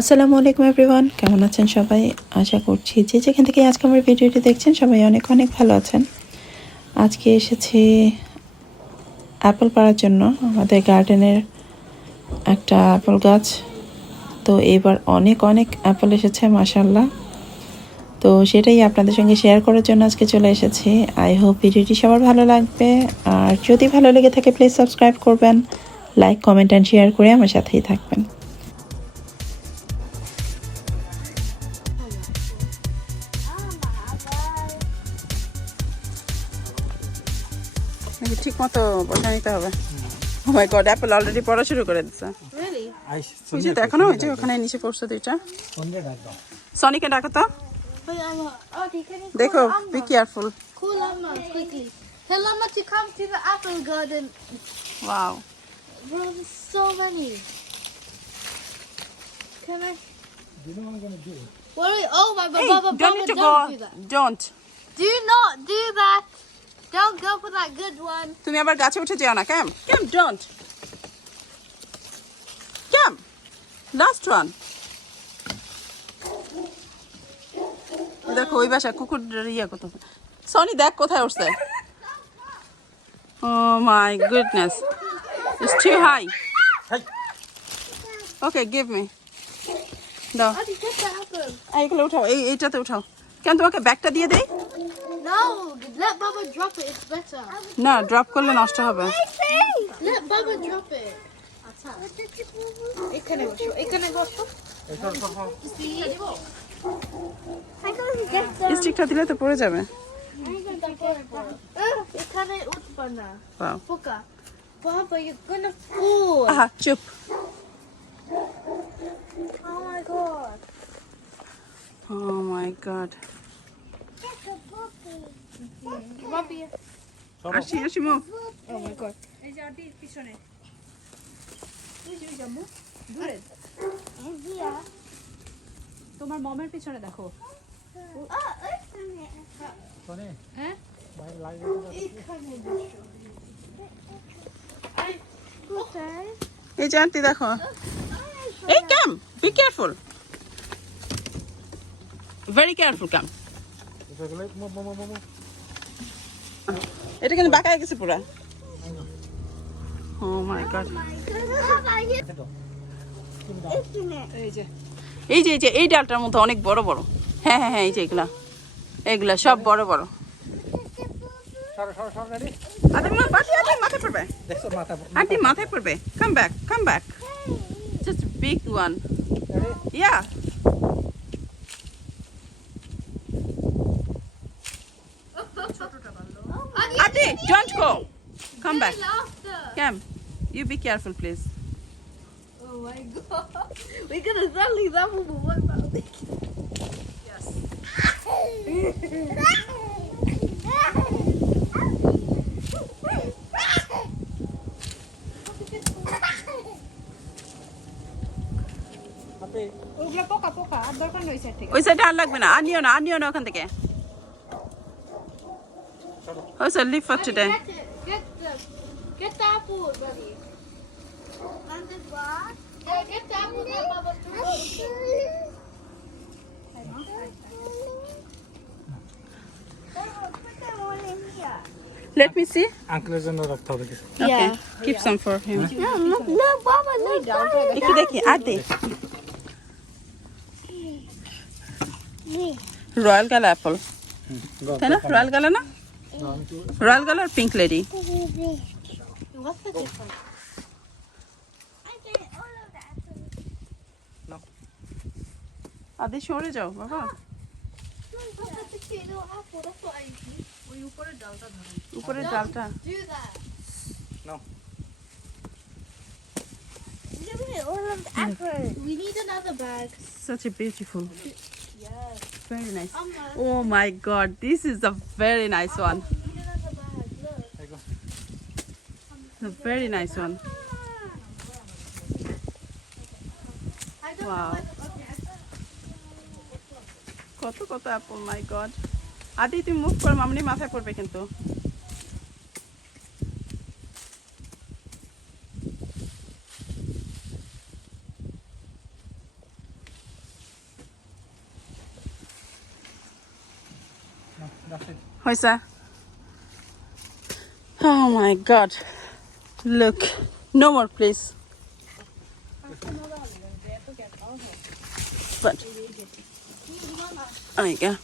আসসালামু আলাইকুম এভরিওয়ান, কেমন আছেন সবাই? আশা করছি যে যেখান থেকে আজকে আমার ভিডিওটি দেখছেন সবাই অনেক অনেক ভালো আছেন। আজকে এসেছি অ্যাপেল পাড়ার জন্য। আমাদের গার্ডেনের একটা অ্যাপেল গাছ, তো এবার অনেক অনেক অ্যাপেল এসেছে মাশাআল্লাহ। তো সেটাই আপনাদের সঙ্গে শেয়ার করার জন্য আজকে চলে এসেছি। আই হোপ ভিডিওটি সবার ভালো লাগবে, আর যদি ভালো লেগে থাকে প্লিজ সাবস্ক্রাইব করবেন, লাইক কমেন্ট অ্যান্ড শেয়ার করে আমার সাথেই থাকবেন। ঠিক মতো বসা নিতে হবে। ও মাই গড, অ্যাপল অলরেডি পড়া শুরু করে দিচ্ছে। ওই যে দেখো না, ওই যে ওখানে নিচে পড়ছে দুইটা। সনিকে ডাকো তো, দেখো, be careful. Call Llama quickly. Tell Llama to come to the apple garden. Wow, Bro, there's so many. Can I? You know what I'm gonna do? Wait, oh my hey, Baba, don't need to go, don't do that. don't. Do not do that. Don't go for that good one. তুমি আবার গাছে উঠে যেও না, ক্যাম ক্যাম, don't cam, last one. দেখো ওই বাসা কুকুর ইয়া কত। সনি দেখ কোথায় উঠছে। Oh my goodness, it's too high. Okay, give me, দাও। How do you get the apple? এইগুলো উঠাও, এইটাতে উঠাও। কেন তোমাকে ব্যাগটা দিয়ে দেই? No, let Baba drop it. It's better. না, ড্রপ করলে নষ্ট হবে। Let Baba drop it. এখানে বসো, এখানে বসো। স্টিকটা দিলে তো পড়ে যাবে। এখানে উঠবা না। Wow. পোকা। Baba, you're gonna fall. আহা, চুপ। Oh my god. Oh my god. Bobby. আসি আসি, মুভ। Oh my god. এই যে আন্টি পিছনে তোমার মমের পিছনে দেখো। Tony, হ্যাঁ, my life এই যে আন্টি দেখো। এই cam, be careful, very careful cam. is like move. এটা কিন্তু বাঁকা হয়ে গেছে পুরা। Oh my god. এই যে এই যে এই ডালটার মধ্যে অনেক বড় বড়। হ্যাঁ হ্যাঁ হ্যাঁ, এই যে এগুলা এগুলা সব বড় বড়। Sorry, ready? আন্টি মাথায় পড়বে, Next one, mata. আন্টি মাথায় পড়বে। Come back, just big one. Ready? Yeah, aunty don't go, come back. Cam, you be careful, please. Oh my god. We're gonna suddenly that one, what about it? Yes. Happy. ওগুলো পোকা পোকা, আর দরকার নেই side থেকে। ওই সাইডে আর লাগবে না, আনিও না ওখান থেকে। Oh, so leave for today. Get the apple, buddy. And the what? Yeah, get the apple that Baba Let me see. Uncle is another of Tony. Okay, keep some for him. No, Baba, no, don't. একটু দেখি, আর দে। Royal গালা Apple, তাই না? Royal গালা না? Royal gala আর pink lady. What's the difference? আদি সরে যাও বাবা। Look at the cute little apple. That's what I need. ওই উপরের ডালটা ধরো। উপরের ডালটা। Do that. No. Look at all of the apples. We need another bag. Such a beautiful. Yes. Very nice. We Oh my god, this is a very nice one. need another bag. Look. There you go. A very nice one. I don't Wow. know what. কত কত Apple, মাই god. আদি তুমি move করো, মামনি মাথায় পড়বে কিন্তু। হয়েছে? Oh my god. Look. No more please. But oh my god.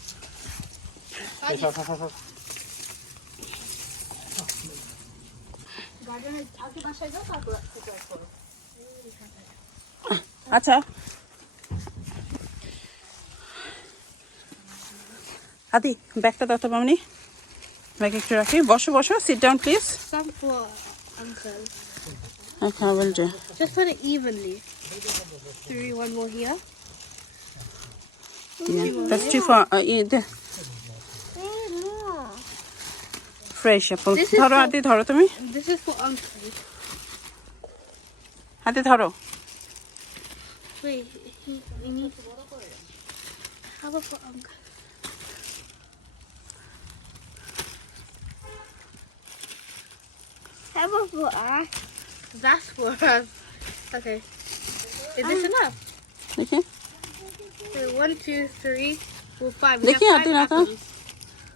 আচ্ছা আদি ব্যাগটা দাও তো মামনি ব্যাগ একটু রাখি বসো বসো sit down please Some for uncle. Okay, I will do. Just put it evenly. 3, 1 more here. Yeah, that's too far. More. Fresh apple. This is ধরো for- আদি ধরো তুমি This is for uncle. আদি ধরো Wait, we need. How about for uncle? How about for us? That's for us. Okay. Is this enough? দেখি Okay, 1, 2, 3, 4, 5. We দেখি have আদি 5 না তো apples.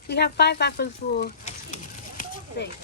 We have 5 apples for this.